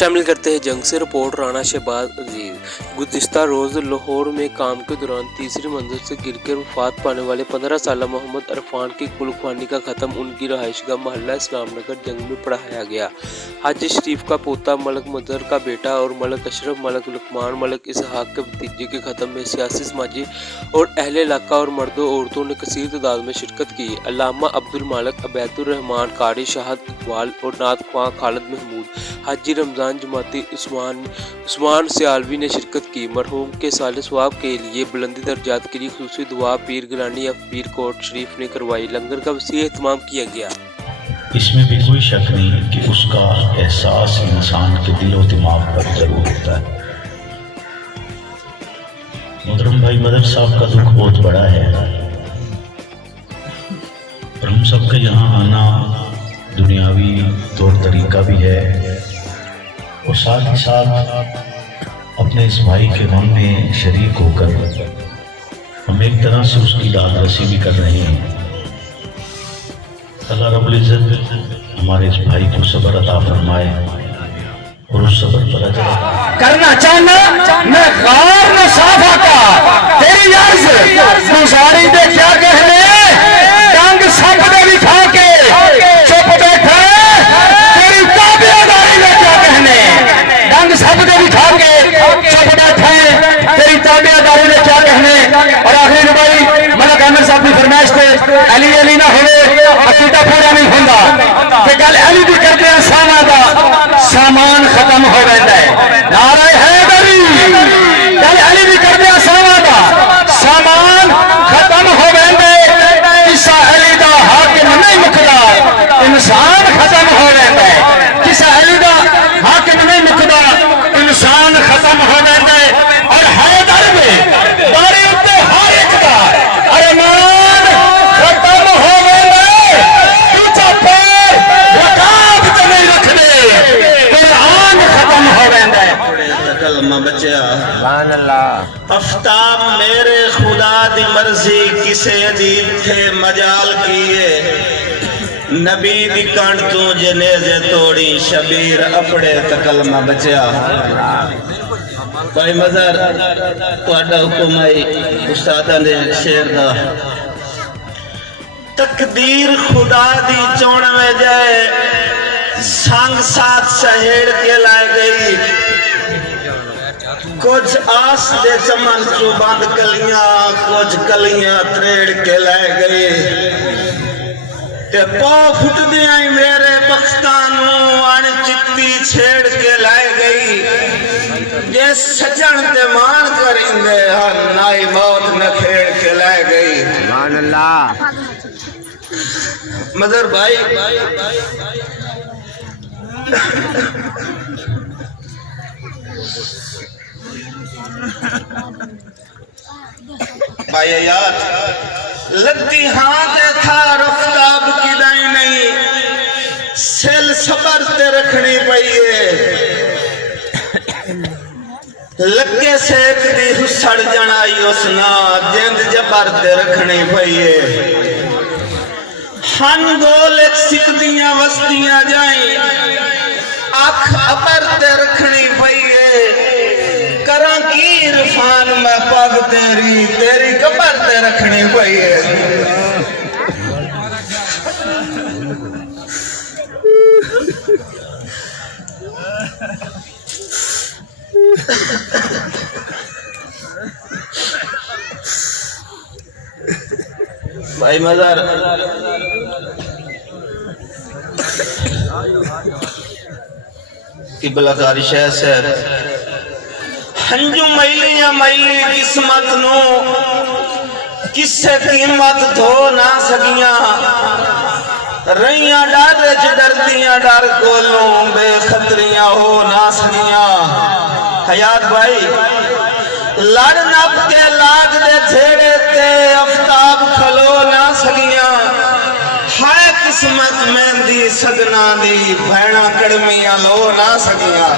शामिल करते हैं जंग से रिपोर्ट राना शहबाज अजीज। गुज़िश्ता रोज़ लाहौर में काम के दौरान तीसरी मंजिल से गिरकर वफात पाने वाले 15 साल मोहम्मद अरफान की कुलख्वानी का ख़त्म उनकी रहायशगाह मोहल्ला इस्लाम नगर जंग में पढ़ाया गया। हाजी शरीफ का पोता मलक मजहर का बेटा और मलक अशरफ मलक लुकमान मलक इसहाक के भतीजे के ख़त्म में सियासी समाजी और अहले इलाका और मर्दों औरतों ने कसीर तादाद में शिरकत की। अल्लामा अब्दुल मालिक अबैदुर रहमान कारी शाहद इकबाल और नात ख्वां खालिद महमूद हाजी रमज़ान जमाती उस्मान सियालवी ने शिरकत की। मरहूम के साले सवाब के लिए बुलंदी दर्जात के लिए खुसूसी दुआ पीर गिलानी या पीर कोट शरीफ ने करवाई। लंगर का वसीह एहतमाम किया गया। इसमें भी कोई शक नहीं कि उसका एहसास इंसान के दिलो दिमाग पर जरूर होता है। मोहतरम भाई मदर साहब का दुख बहुत बड़ा है और हम सबके यहाँ आना दुनियावी तौर तरीका भी है और साथ ही साथ अपने इस भाई के गम में शरीक होकर हम एक तरह से उसकी दाद रसी भी कर रहे हैं। अल्लाह रब्बुल इज्जत हमारे इस भाई को सब्र अता फरमाए और उस सब्र पर अजर करना चाहना मैं गौर न साफा का तेरी अर्ज गुजारी दे क्या कहने डंग सब दे दिखा के चुप बैठे तेरी ताबेदारी दे क्या कहने डंग सब दे दिखा के चुप बैठे तेरी ताबेदारी दे क्या कहने। और आखिरी भाई मलक अहमद साहब की फरमाइश पे अली अली ना होवे अकीदा पूरा नहीं होंदा ते गल अली भी करते हैं सामा दा सामान खत्म हो जाता है। नारे हैदरी गल अली भी करते हैं सामा दा सामान खत्म हो जाता है। किसा अली दा हाकिम नहीं मुकदा इंसान खत्म हो जाता है। किसा अली दा हाकिम नहीं मुकदा इंसान खत्म हो जाता है। और हैदर में बारी उत्ते हर एक दा अरमान खत्म हो गए पीछा पैर रकाब तो नहीं रखने कुरान खत्म हो गया है। कलमा बचा सुभान अल्लाह। आफ्ताब मेरे खुदा दी मर्जी किसे अदीब थे मजाल किए नबी दी कांड तू जनेजे तोड़ी शबीर अपड़े तकलमा बचा। भाई मजहर तुहाडा हुक्म आई उस्तादा ने शेर दा तकदीर खुदा दी चोण में जाए संग साथ सहेड़ के लाई गई कुछ आस दे चमन चो बंद कलियां कुछ कलियां त्रेड़ के लाई गई ते पौ फुटदियां मेरे बख्तानू अणचित्ती छेड़ के लाई गई। जे सजन ते मान करेंगे हर नाई मौत न खेड़ के लाई गई। सुभान अल्लाह। मदर भाई भाई यार लद्दी हाथ था रफ्ताब की दाई नहीं सेल सबर ते रखनी पईए लगे सेक दी हुसड़ जनाई उसना जिंद जबर ते रखनी पईए हन गोल एक सिकदियां वस्तियां जाई अख अबर ते रखनी पईए करा की इरफान में पग तेरी तेरी कबर ते रखनी पईए। भाई मज़ार किबला कारी शह से हंजू मैलियां मैली किस्मत नो किसे कीमत धो ना सकियां रहियां डर च डरदियां डर कोलों बेखतरियां हो ना सकियां। हयात भाई लड़ नप के लाग दे छेड़े ते आफ्ताब खलो ना सकियां है किस्मत मेहंदी सगना दी भैणा कड़मियां लो ना सकियां।